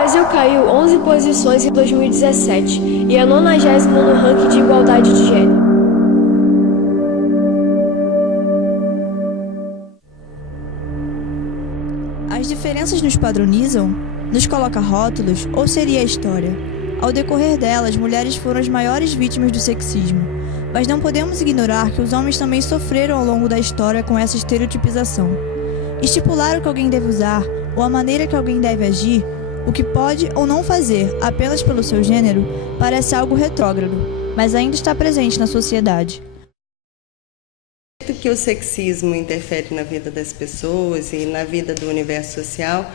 Brasil caiu 11 posições em 2017 e é 90º no ranking de igualdade de gênero. As diferenças nos padronizam, nos coloca rótulos ou seria a história? Ao decorrer delas, mulheres foram as maiores vítimas do sexismo, mas não podemos ignorar que os homens também sofreram ao longo da história com essa estereotipização. Estipular o que alguém deve usar ou a maneira que alguém deve agir, o que pode ou não fazer apenas pelo seu gênero, parece algo retrógrado, mas ainda está presente na sociedade. Que o sexismo interfere na vida das pessoas e na vida do universo social,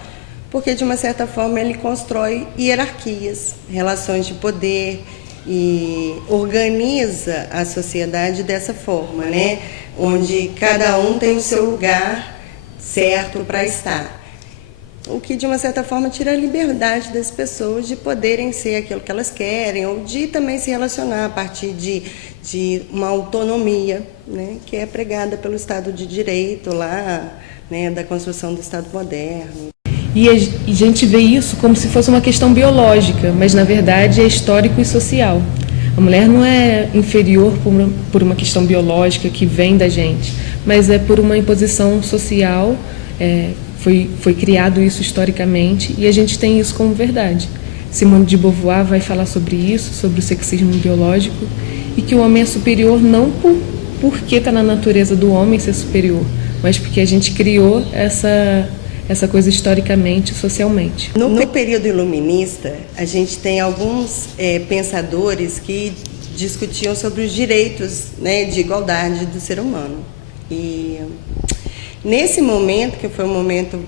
porque de uma certa forma ele constrói hierarquias, relações de poder e organiza a sociedade dessa forma, né? Onde cada um tem o seu lugar certo para estar. O que de uma certa forma tira a liberdade das pessoas de poderem ser aquilo que elas querem ou de também se relacionar a partir de uma autonomia, né, que é pregada pelo Estado de Direito lá, né, da construção do Estado moderno. E a gente vê isso como se fosse uma questão biológica, mas na verdade é histórico e social. A mulher não é inferior por uma questão biológica que vem da gente, mas é por uma imposição social. Foi criado isso historicamente e a gente tem isso como verdade. Simone de Beauvoir vai falar sobre isso, sobre o sexismo biológico, e que o homem é superior não porque está na natureza do homem ser superior, mas porque a gente criou essa coisa historicamente, socialmente. No período iluminista, a gente tem alguns pensadores que discutiam sobre os direitos, né, de igualdade do ser humano. E nesse momento, que foi um momento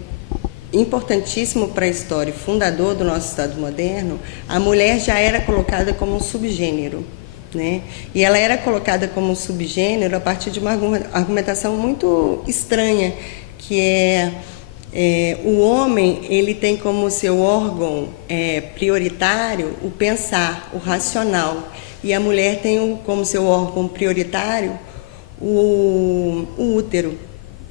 importantíssimo para a história, fundador do nosso Estado moderno, a mulher já era colocada como um subgênero, né? E ela era colocada como um subgênero a partir de uma argumentação muito estranha, que o homem ele tem como seu órgão prioritário o pensar, o racional, e a mulher tem como seu órgão prioritário o útero,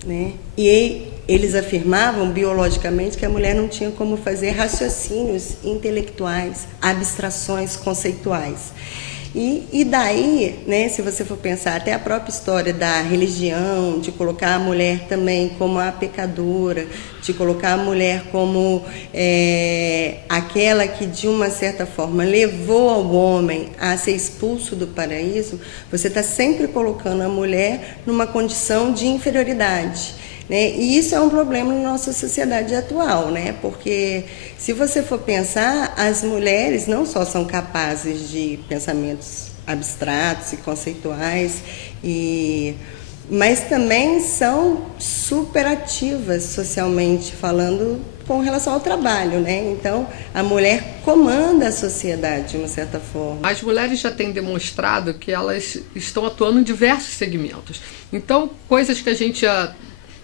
né? E eles afirmavam biologicamente que a mulher não tinha como fazer raciocínios intelectuais, abstrações conceituais. E daí, né, se você for pensar até a própria história da religião, de colocar a mulher também como a pecadora, de colocar a mulher como aquela que de uma certa forma levou ao homem a ser expulso do paraíso, você está sempre colocando a mulher numa condição de inferioridade, né? E isso é um problema na nossa sociedade atual, né? Porque se você for pensar, as mulheres não só são capazes de pensamentos abstratos e conceituais, mas também são superativas socialmente falando com relação ao trabalho, né? Então, a mulher comanda a sociedade de uma certa forma. As mulheres já têm demonstrado que elas estão atuando em diversos segmentos. Então, coisas que a gente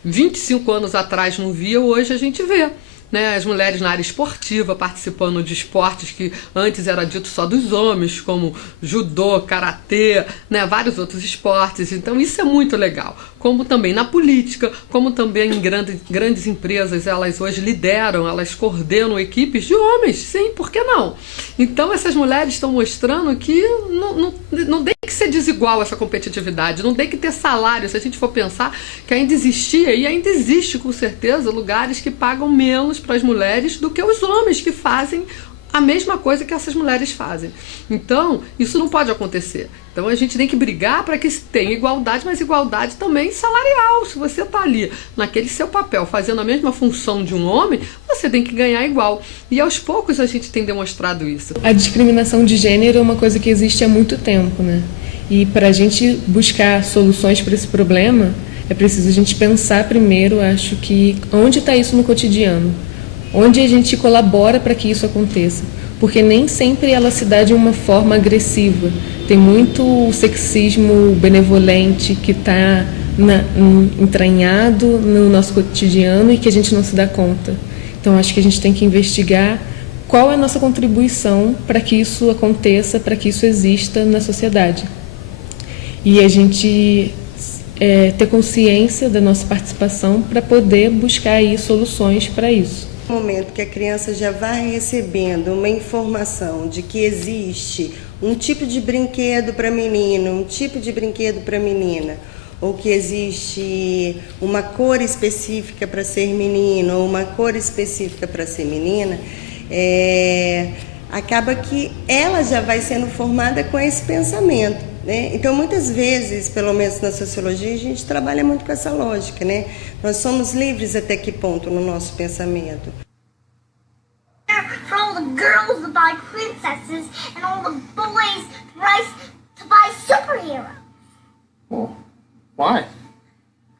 25 anos atrás não via, hoje a gente vê, né? As mulheres na área esportiva participando de esportes que antes era dito só dos homens, como judô, karatê, né? Vários outros esportes. Então isso é muito legal. Como também na política, como também em grandes empresas, elas hoje lideram, elas coordenam equipes de homens, sim, por que não? Então essas mulheres estão mostrando que não tem que ser desigual essa competitividade, não tem que ter salário. Se a gente for pensar que ainda existia e ainda existe com certeza lugares que pagam menos para as mulheres do que os homens que fazem a mesma coisa que essas mulheres fazem. Então, isso não pode acontecer. Então, a gente tem que brigar para que tenha igualdade, mas igualdade também salarial. Se você está ali, naquele seu papel, fazendo a mesma função de um homem, você tem que ganhar igual. E aos poucos a gente tem demonstrado isso. A discriminação de gênero é uma coisa que existe há muito tempo, né? E para a gente buscar soluções para esse problema, é preciso a gente pensar primeiro, acho que, onde está isso no cotidiano? Onde a gente colabora para que isso aconteça, porque nem sempre ela se dá de uma forma agressiva. Tem muito sexismo benevolente que está entranhado no nosso cotidiano e que a gente não se dá conta. Então acho que a gente tem que investigar qual é a nossa contribuição para que isso aconteça, para que isso exista na sociedade. E a gente ter consciência da nossa participação para poder buscar aí soluções para isso. No momento que a criança já vai recebendo uma informação de que existe um tipo de brinquedo para menino, um tipo de brinquedo para menina, ou que existe uma cor específica para ser menino, ou uma cor específica para ser menina, acaba que ela já vai sendo formada com esse pensamento, né? Então, muitas vezes, pelo menos na sociologia, a gente trabalha muito com essa lógica, né? Nós somos livres até que ponto no nosso pensamento? For all the girls to buy princesses and all the boys to buy superheroes. Well, why?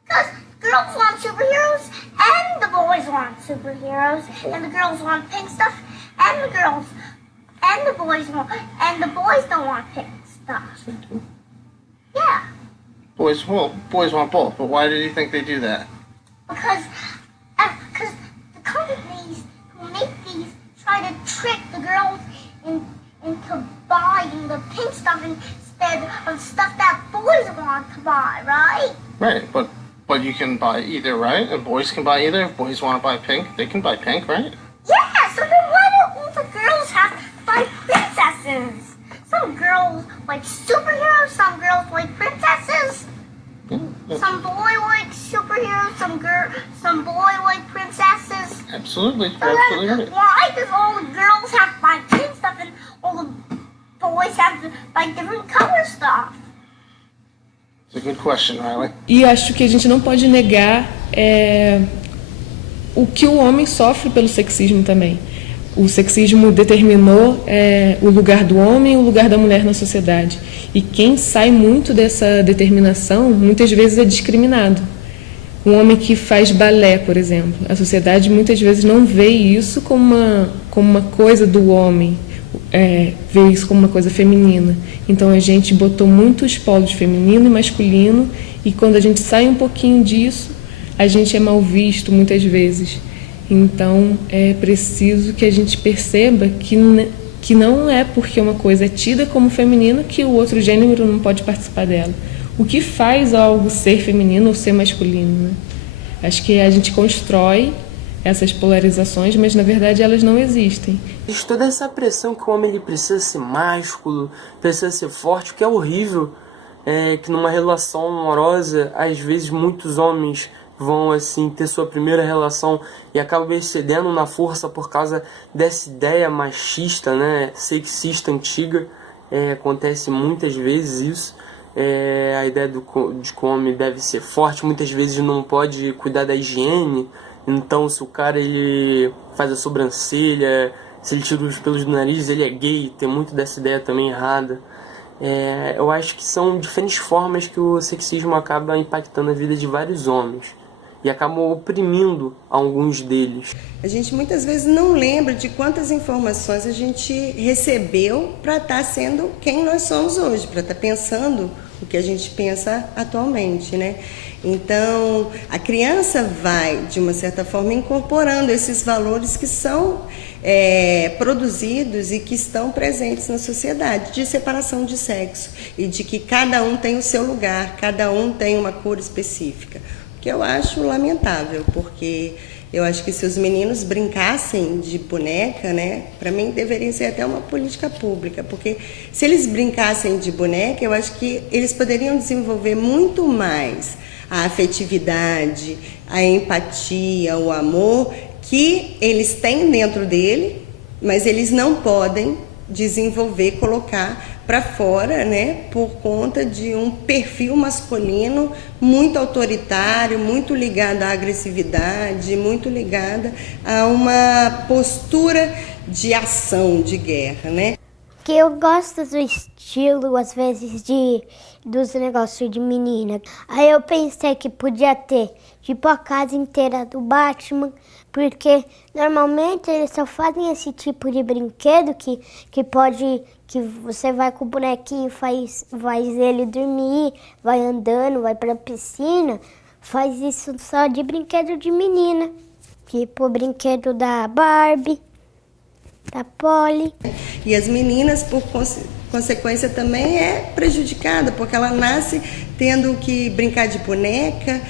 Because girls want superheroes and the boys want superheroes, and the girls want pink stuff and the boys don't want pink stuff. Yeah. Boys want both, but why do you think they do that? Because the companies who make these try to trick the girls into buying the pink stuff instead of stuff that boys want to buy, right? Right, but you can buy either, right? And boys can buy either. If boys want to buy pink, they can buy pink, right? Yeah, so then why do all the girls have to buy princesses? Some girls like superheroes, some girls like princesses. Yeah, Some boy like superheroes, some boy like princesses. absolutely. So You're absolutely then right. why does all the girls have to buy pink stuff and all the boys have to buy different color stuff? It's a good question, Riley. E acho que a gente não pode negar o que o homem sofre pelo sexismo também. O sexismo determinou o lugar do homem e o lugar da mulher na sociedade. E quem sai muito dessa determinação, muitas vezes é discriminado. Um homem que faz balé, por exemplo, a sociedade muitas vezes não vê isso como uma coisa do homem, vê isso como uma coisa feminina. Então a gente botou muitos polos feminino e masculino, e quando a gente sai um pouquinho disso, a gente é mal visto muitas vezes. Então é preciso que a gente perceba que não é porque uma coisa é tida como feminina que o outro gênero não pode participar dela. O que faz algo ser feminino ou ser masculino, né? Acho que a gente constrói essas polarizações, mas na verdade elas não existem. Existe toda essa pressão que o homem ele precisa ser másculo, precisa ser forte, o que é horrível, que numa relação amorosa, às vezes muitos homens vão assim ter sua primeira relação e acabam excedendo na força por causa dessa ideia machista, né, sexista antiga. Acontece muitas vezes isso. A ideia de que o homem deve ser forte, muitas vezes não pode cuidar da higiene. Então se o cara ele faz a sobrancelha, se ele tira os pelos do nariz, ele é gay. Tem muito dessa ideia também errada. Eu acho que são diferentes formas que o sexismo acaba impactando a vida de vários homens e acabam oprimindo alguns deles. A gente muitas vezes não lembra de quantas informações a gente recebeu para estar sendo quem nós somos hoje, para estar pensando o que a gente pensa atualmente, né? Então, a criança vai, de uma certa forma, incorporando esses valores que são produzidos e que estão presentes na sociedade, de separação de sexo e de que cada um tem o seu lugar, cada um tem uma cor específica. Que eu acho lamentável, porque eu acho que se os meninos brincassem de boneca, né, para mim deveria ser até uma política pública, porque se eles brincassem de boneca, eu acho que eles poderiam desenvolver muito mais a afetividade, a empatia, o amor que eles têm dentro dele, mas eles não podem desenvolver, colocar para fora, né, por conta de um perfil masculino muito autoritário, muito ligado à agressividade, muito ligado a uma postura de ação, de guerra, né? Que eu gosto do estilo, às vezes, dos negócios de menina. Aí eu pensei que podia ter, tipo, a casa inteira do Batman, porque normalmente eles só fazem esse tipo de brinquedo que você vai com o bonequinho, faz ele dormir, vai andando, vai pra piscina, faz isso só de brinquedo de menina. Tipo o brinquedo da Barbie, da Polly. E as meninas, por consequência, também é prejudicada, porque ela nasce tendo que brincar de boneca,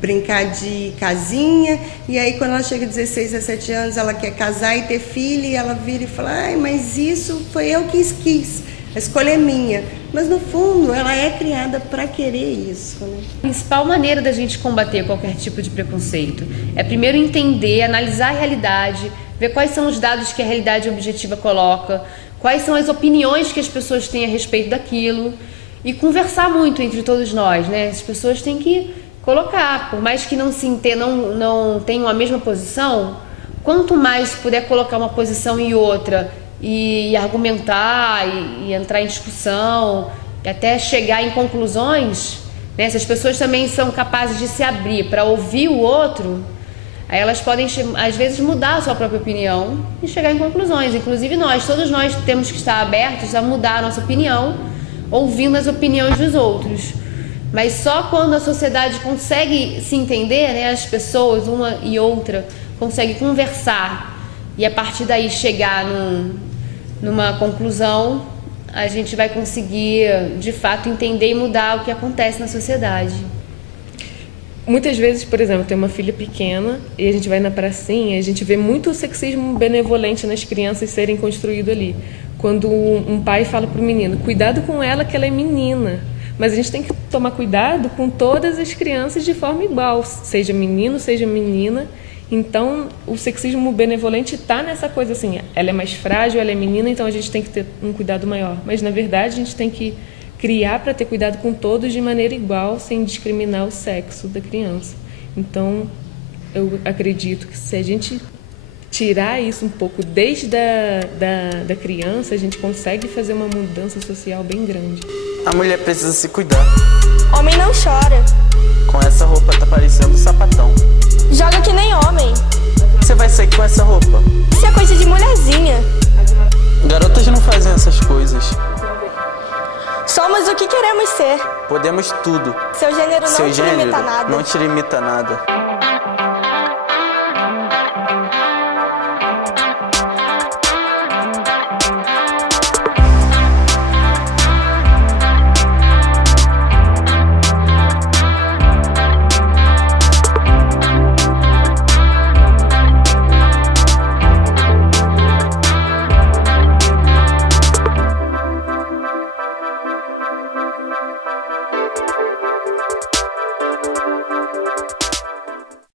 brincar de casinha, e aí quando ela chega a 16, 17 anos, ela quer casar e ter filho, e ela vira e fala, ai, mas isso foi eu que quis, a escolha é minha. Mas no fundo, ela é criada para querer isso, né? A principal maneira da gente combater qualquer tipo de preconceito é primeiro entender, analisar a realidade, ver quais são os dados que a realidade objetiva coloca, quais são as opiniões que as pessoas têm a respeito daquilo, e conversar muito entre todos nós, né? As pessoas têm que colocar, por mais que não tenham a mesma posição, quanto mais puder colocar uma posição e outra e argumentar e entrar em discussão e até chegar em conclusões, né? Se as pessoas também são capazes de se abrir para ouvir o outro, aí elas podem às vezes mudar a sua própria opinião e chegar em conclusões. Inclusive todos nós temos que estar abertos a mudar a nossa opinião, ouvindo as opiniões dos outros. Mas só quando a sociedade consegue se entender, né, as pessoas, uma e outra, conseguem conversar e a partir daí chegar numa conclusão, a gente vai conseguir, de fato, entender e mudar o que acontece na sociedade. Muitas vezes, por exemplo, tem uma filha pequena e a gente vai na pracinha e a gente vê muito sexismo benevolente nas crianças serem construído ali. Quando um pai fala para o menino, cuidado com ela que ela é menina. Mas a gente tem que tomar cuidado com todas as crianças de forma igual, seja menino, seja menina. Então, o sexismo benevolente está nessa coisa assim, ela é mais frágil, ela é menina, então a gente tem que ter um cuidado maior. Mas, na verdade, a gente tem que criar para ter cuidado com todos de maneira igual, sem discriminar o sexo da criança. Então, eu acredito que se a gente tirar isso um pouco desde da criança, a gente consegue fazer uma mudança social bem grande. A mulher precisa se cuidar. Homem não chora. Com essa roupa tá parecendo um sapatão. Joga que nem homem. Você vai sair com essa roupa? Isso é coisa de mulherzinha. Garotas não fazem essas coisas. Somos o que queremos ser. Podemos tudo. Seu gênero não te limita a nada. Não te limita a nada.